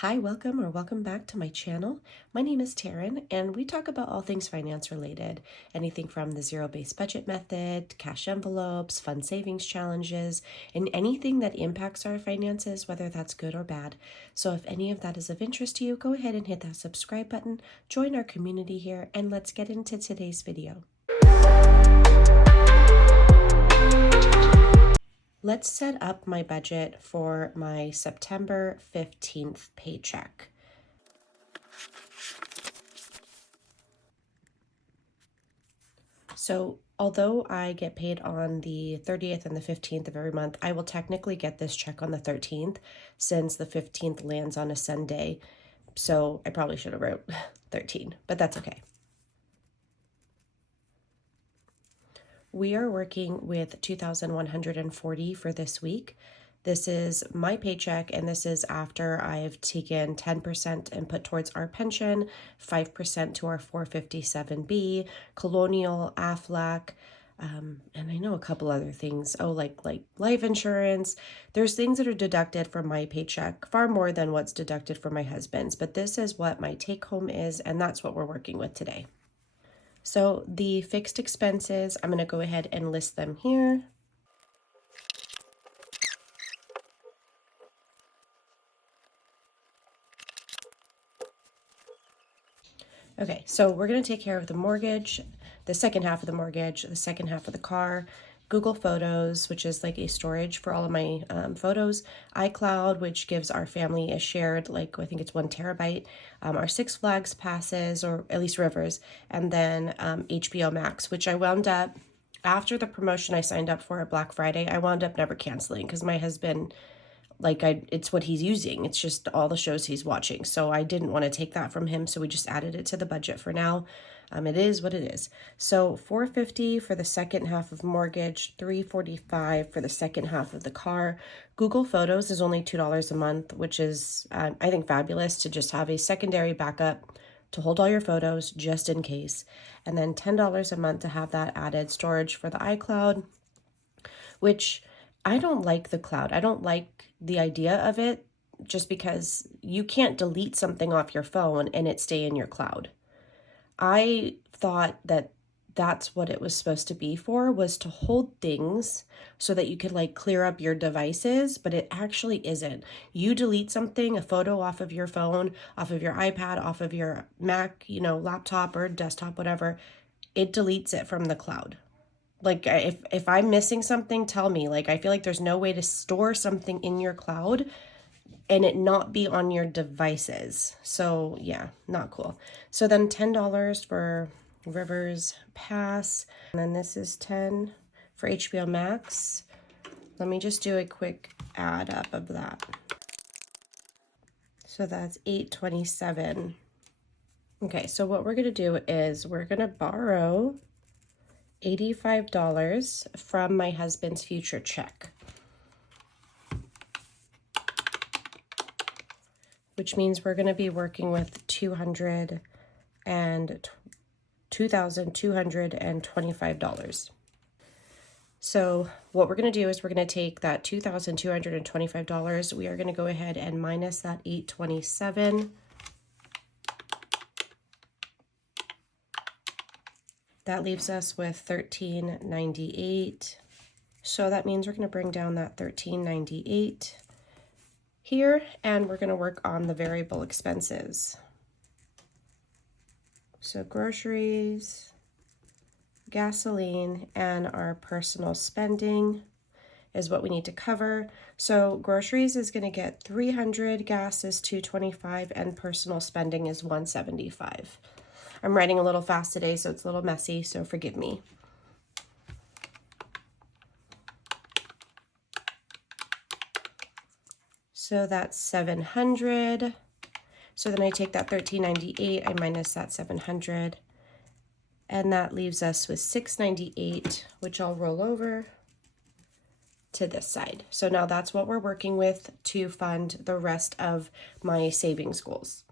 Hi, welcome back to my channel. My name is Taryn, and we talk about all things finance related. Anything from the zero-based budget method, cash envelopes, fund savings challenges, and anything that impacts our finances, whether that's good or bad. So if any of that is of interest to you, go ahead and hit that subscribe button, join our community here, and let's get into today's video. Let's set up my budget for my September 15th paycheck. So although I get paid on the 30th and the 15th of every month, I will technically get this check on the 13th since the 15th lands on a Sunday. So I probably should have wrote 13, but that's okay. We are working with $2,140 for this week. This is my paycheck, and this is after I've taken 10% and put towards our pension, 5% to our 457B, Colonial, AFLAC, and I know a couple other things. Oh, like life insurance. There's things that are deducted from my paycheck, far more than what's deducted from my husband's, but this is what my take home is, and that's what we're working with today. So the fixed expenses, I'm going to go ahead and list them here. Okay, so we're going to take care of the mortgage, the second half of the mortgage, the second half of the car, Google Photos, which is like a storage for all of my photos, iCloud, which gives our family a shared, I think it's 1 terabyte, our Six Flags passes, or at least Rivers, and then HBO Max, which I wound up, after the promotion I signed up for at Black Friday, I wound up never canceling because my husband, it's what he's using. It's just all the shows he's watching. So I didn't want to take that from him. So we just added it to the budget for now. It is what it is. So $450 for the second half of mortgage, $345 for the second half of the car. Google Photos is only $2 a month, which is, I think, fabulous to just have a secondary backup to hold all your photos just in case. And then $10 a month to have that added storage for the iCloud, which I don't like the cloud. I don't like the idea of it just because you can't delete something off your phone and it stay in your cloud. I thought that that's what it was supposed to be for, was to hold things so that you could clear up your devices, but it actually isn't. You delete something, a photo off of your phone, off of your iPad, off of your Mac, laptop or desktop, whatever, it deletes it from the cloud. If I'm missing something, tell me. I feel like there's no way to store something in your cloud and it not be on your devices. So yeah, not cool. So then $10 for Rivers Pass. And then this is $10 for HBO Max. Let me just do a quick add up of that. So that's $827. Okay, so what we're gonna do is we're gonna borrow $85 from my husband's future check, which means we're going to be working with $2,225. So what we're going to do is we're going to take that $2,225. We are going to go ahead and minus that $827. That leaves us with $1,398. So that means we're going to bring down that $1,398 here, and we're going to work on the variable expenses. So groceries, gasoline, and our personal spending is what we need to cover. So groceries is going to get $300, gas is $225, and personal spending is $175. I'm writing a little fast today, so it's a little messy, so forgive me. So that's $700. So then I take that $1,398, I minus that $700, and that leaves us with $698, which I'll roll over to this side. So now that's what we're working with to fund the rest of my savings goals.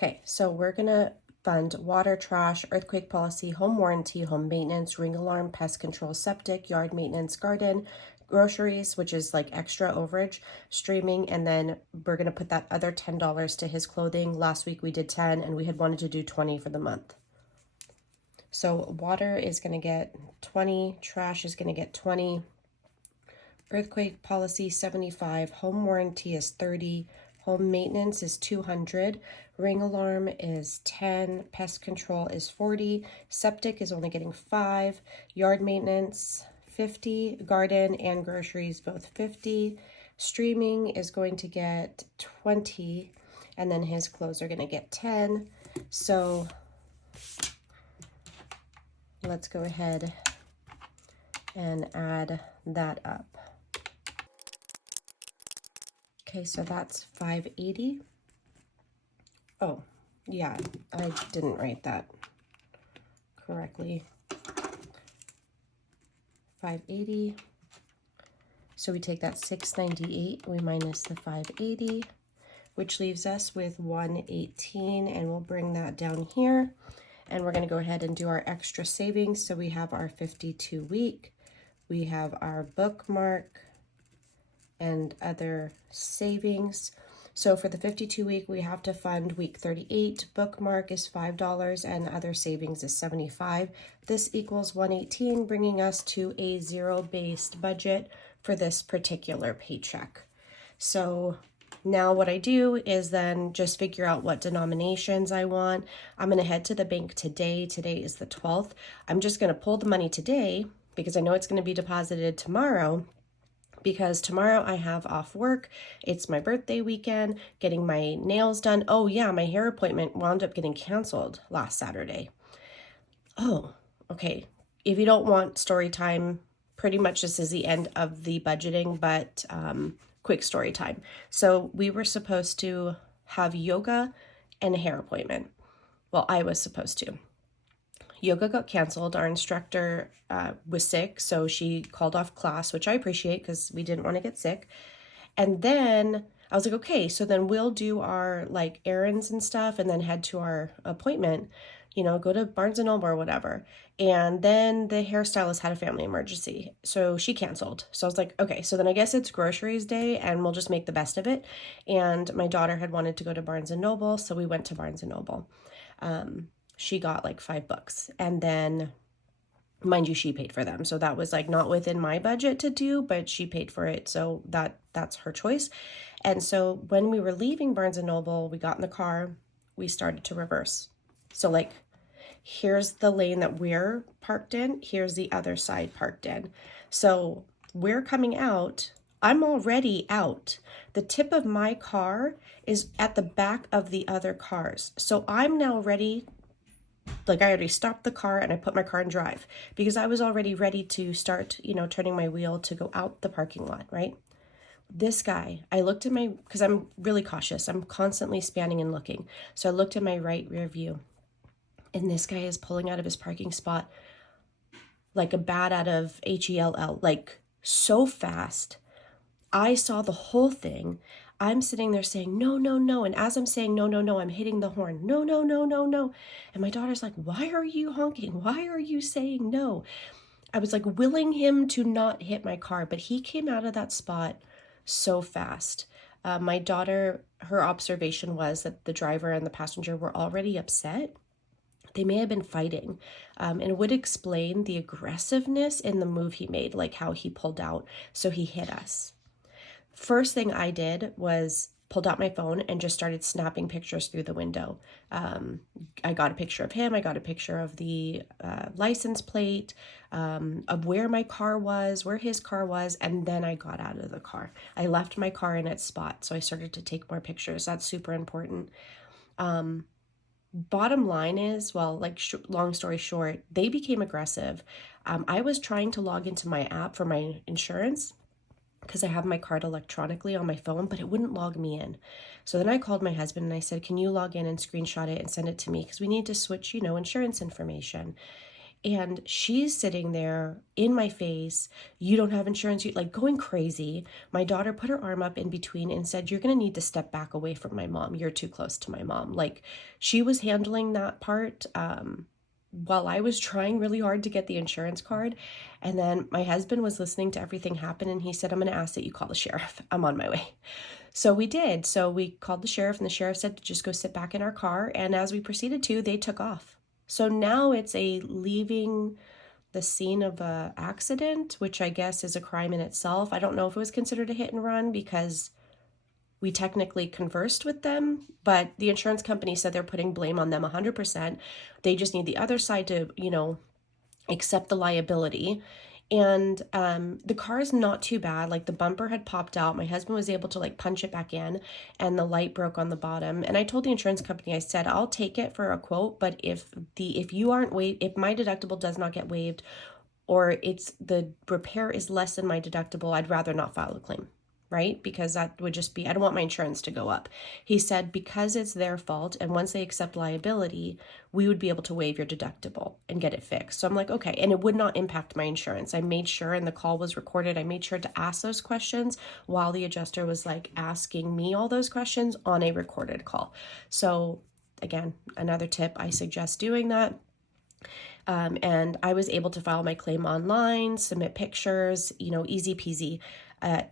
Okay, so we're gonna fund water, trash, earthquake policy, home warranty, home maintenance, ring alarm, pest control, septic, yard maintenance, garden, groceries, which is like extra overage, streaming, and then we're going to put that other $10 to his clothing. Last week we did 10 and we had wanted to do 20 for the month. So water is going to get 20, trash is going to get 20, earthquake policy 75, home warranty is 30, home maintenance is 200, ring alarm is 10, pest control is 40, septic is only getting 5, yard maintenance 50, garden and groceries both 50, streaming is going to get 20, and then his clothes are going to get 10. So let's go ahead and add that up. Okay, so that's 580. Oh, yeah, I didn't write that correctly. 580. So we take that 698, we minus the 580, which leaves us with 118, and we'll bring that down here. And we're going to go ahead and do our extra savings. So we have our 52 week, we have our bookmark and other savings. So for the 52 week, we have to fund week 38. Bookmark is $5 and other savings is 75. This equals 118, bringing us to a zero-based budget for this particular paycheck. So now what I do is then just figure out what denominations I want. I'm going to head to the bank today. Today is the 12th. I'm just going to pull the money today because I know it's going to be deposited tomorrow, because tomorrow I have off work. It's my birthday weekend, getting my nails done. Oh yeah, my hair appointment wound up getting canceled last Saturday. Oh, okay. If you don't want story time, pretty much this is the end of the budgeting, but quick story time. So we were supposed to have yoga and a hair appointment. Well, I was supposed to. Yoga got canceled. Our instructor was sick, so she called off class, which I appreciate because we didn't want to get sick. And then I was like, okay, so then we'll do our like errands and stuff and then head to our appointment, you know, go to Barnes & Noble or whatever. And then the hairstylist had a family emergency, so she canceled. So I was like, okay, so then I guess it's groceries day and we'll just make the best of it. And my daughter had wanted to go to Barnes & Noble, so we went to Barnes & Noble. She got like 5 books, and then mind you, she paid for them. So that was like not within my budget to do, but she paid for it. So that's her choice. And so when we were leaving Barnes & Noble, we got in the car, we started to reverse. So like, here's the lane that we're parked in, here's the other side parked in. So we're coming out, I'm already out. The tip of my car is at the back of the other cars. So I'm now ready. Like I already stopped the car and I put my car in drive because I was already ready to start, you know, turning my wheel to go out the parking lot, right? This guy, I looked at my, because I'm really cautious. I'm constantly spanning and looking. So I looked at my right rear view and this guy is pulling out of his parking spot like a bat out of HELL, like so fast. I saw the whole thing. I'm sitting there saying, no, no, no. And as I'm saying, no, no, no, I'm hitting the horn. No, no, no, no, no. And my daughter's like, why are you honking? Why are you saying no? I was like willing him to not hit my car, but he came out of that spot so fast. My daughter, her observation was that the driver and the passenger were already upset. They may have been fighting, and it would explain the aggressiveness in the move he made, like how he pulled out. So he hit us. First thing I did was pulled out my phone and just started snapping pictures through the window. I got a picture of him. I got a picture of the license plate, of where my car was, where his car was, and then I got out of the car. I left my car in its spot, so I started to take more pictures. That's super important. Bottom line is, well, like long story short, they became aggressive. I was trying to log into my app for my insurance because I have my card electronically on my phone, but it wouldn't log me in. So then I called my husband and I said, can you log in and screenshot it and send it to me? Because we need to switch, you know, insurance information. And she's sitting there in my face. You don't have insurance, you like going crazy. My daughter put her arm up in between and said, "You're going to need to step back away from my mom. You're too close to my mom." Like she was handling that part while I was trying really hard to get the insurance card. And then my husband was listening to everything happen and he said, "I'm going to ask that you call the sheriff. I'm on my way." So we did. So we called the sheriff and the sheriff said to just go sit back in our car. And as we proceeded to, they took off. So now it's a leaving the scene of a accident, which I guess is a crime in itself. I don't know if it was considered a hit and run because we technically conversed with them, but the insurance company said they're putting blame on them 100%. They just need the other side to, accept the liability. And the car is not too bad. Like the bumper had popped out. My husband was able to like punch it back in and the light broke on the bottom. And I told the insurance company, I said, "I'll take it for a quote, but if you aren't waived, if my deductible does not get waived or it's the repair is less than my deductible, I'd rather not file a claim." Right? Because that would just be, I don't want my insurance to go up. He said, because it's their fault and once they accept liability, we would be able to waive your deductible and get it fixed. So I'm like, okay. And it would not impact my insurance. I made sure, and the call was recorded, I made sure to ask those questions while the adjuster was like asking me all those questions on a recorded call. So again, another tip, I suggest doing that. And I was able to file my claim online, submit pictures, easy peasy.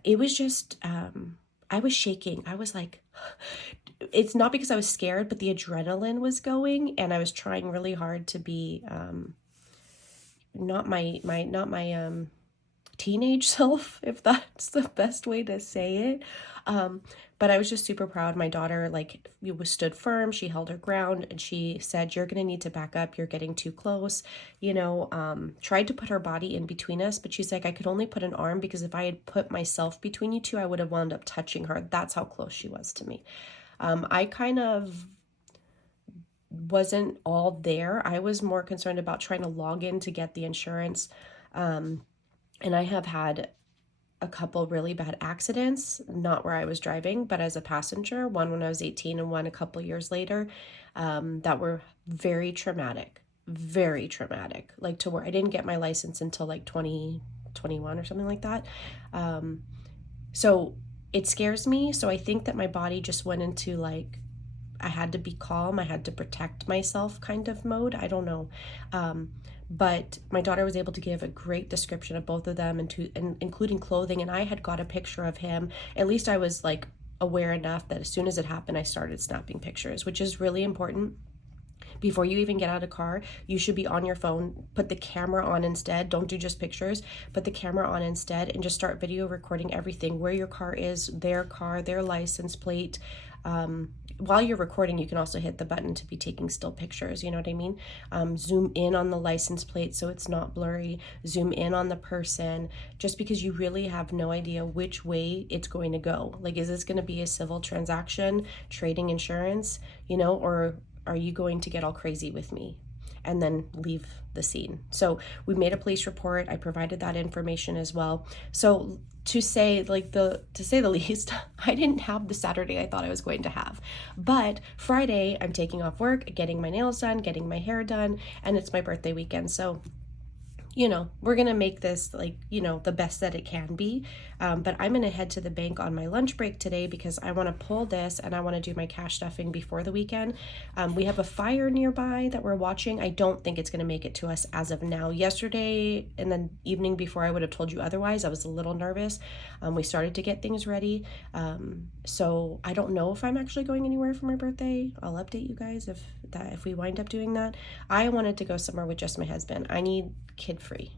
It was just, I was shaking. I was like, it's not because I was scared, but the adrenaline was going and I was trying really hard to be, not my teenage self, if that's the best way to say it. But I was just super proud. My daughter stood firm. She held her ground and she said, "You're going to need to back up. You're getting too close." Tried to put her body in between us, but she's like, "I could only put an arm because if I had put myself between you two, I would have wound up touching her." That's how close she was to me. I kind of wasn't all there. I was more concerned about trying to log in to get the insurance. And I have had a couple really bad accidents, not where I was driving, but as a passenger, one when I was 18 and one a couple years later, that were very traumatic, like to where I didn't get my license until like 2021 or something like that. So it scares me. So I think that my body just went into like, I had to be calm, I had to protect myself kind of mode. I don't know. But my daughter was able to give a great description of both of them and including clothing. And I had got a picture of him. At least I was like aware enough that as soon as it happened, I started snapping pictures, which is really important. Before you even get out of the car, you should be on your phone, put the camera on instead. Don't do just pictures, put the camera on instead and just start video recording everything, where your car is, their car, their license plate. While you're recording, you can also hit the button to be taking still pictures, you know what I mean? Zoom in on the license plate so it's not blurry, zoom in on the person, just because you really have no idea which way it's going to go. Like, is this going to be a civil transaction, trading insurance, or are you going to get all crazy with me and then leave the scene? So we made a police report. I provided that information as well. So to say the least, I didn't have the Saturday I thought I was going to have. But Friday, I'm taking off work, getting my nails done, getting my hair done, and it's my birthday weekend. So we're going to make this the best that it can be. But I'm going to head to the bank on my lunch break today because I want to pull this and I want to do my cash stuffing before the weekend. We have a fire nearby that we're watching. I don't think it's going to make it to us as of now. Yesterday and then evening before, I would have told you otherwise. I was a little nervous. We started to get things ready. So I don't know if I'm actually going anywhere for my birthday. I'll update you guys if we wind up doing that. I wanted to go somewhere with just my husband. I need kid-free.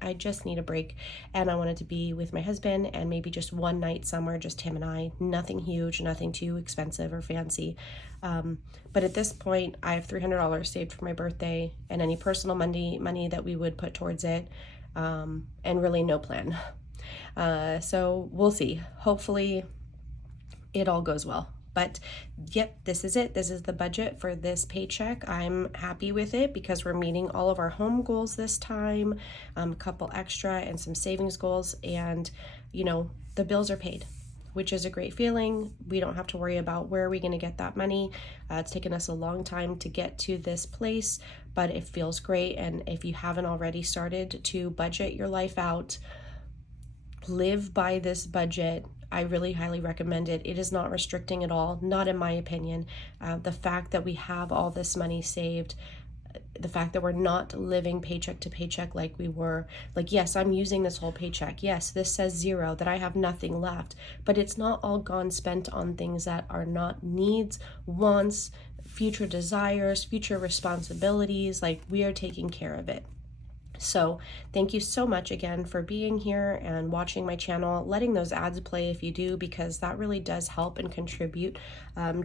I just need a break, and I wanted to be with my husband and maybe just one night somewhere, just him and I. Nothing huge, nothing too expensive or fancy. But at this point, I have $300 saved for my birthday and any personal money that we would put towards it, and really no plan. So we'll see. Hopefully it all goes well. But yep, this is it. This is the budget for this paycheck. I'm happy with it because we're meeting all of our home goals this time, a couple extra and some savings goals, and the bills are paid, which is a great feeling. We don't have to worry about where are we going to get that money. It's taken us a long time to get to this place, but it feels great. And if you haven't already started to budget your life out, live by this budget, I really highly recommend it. It is not restricting at all, not in my opinion. The fact that we have all this money saved, the fact that we're not living paycheck to paycheck like we were, like, yes, I'm using this whole paycheck. Yes, this says zero, that I have nothing left, but it's not all gone spent on things that are not needs, wants, future desires, future responsibilities. Like, we are taking care of it. So thank you so much again for being here and watching my channel, letting those ads play if you do, because that really does help and contribute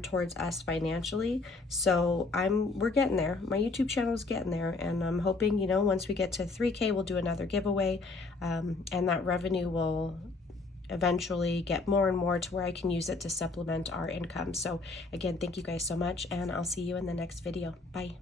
towards us financially. So we're getting there. My YouTube channel is getting there, and I'm hoping, you know, once we get to 3K, we'll do another giveaway, and that revenue will eventually get more and more to where I can use it to supplement our income. So again, thank you guys so much, and I'll see you in the next video. Bye.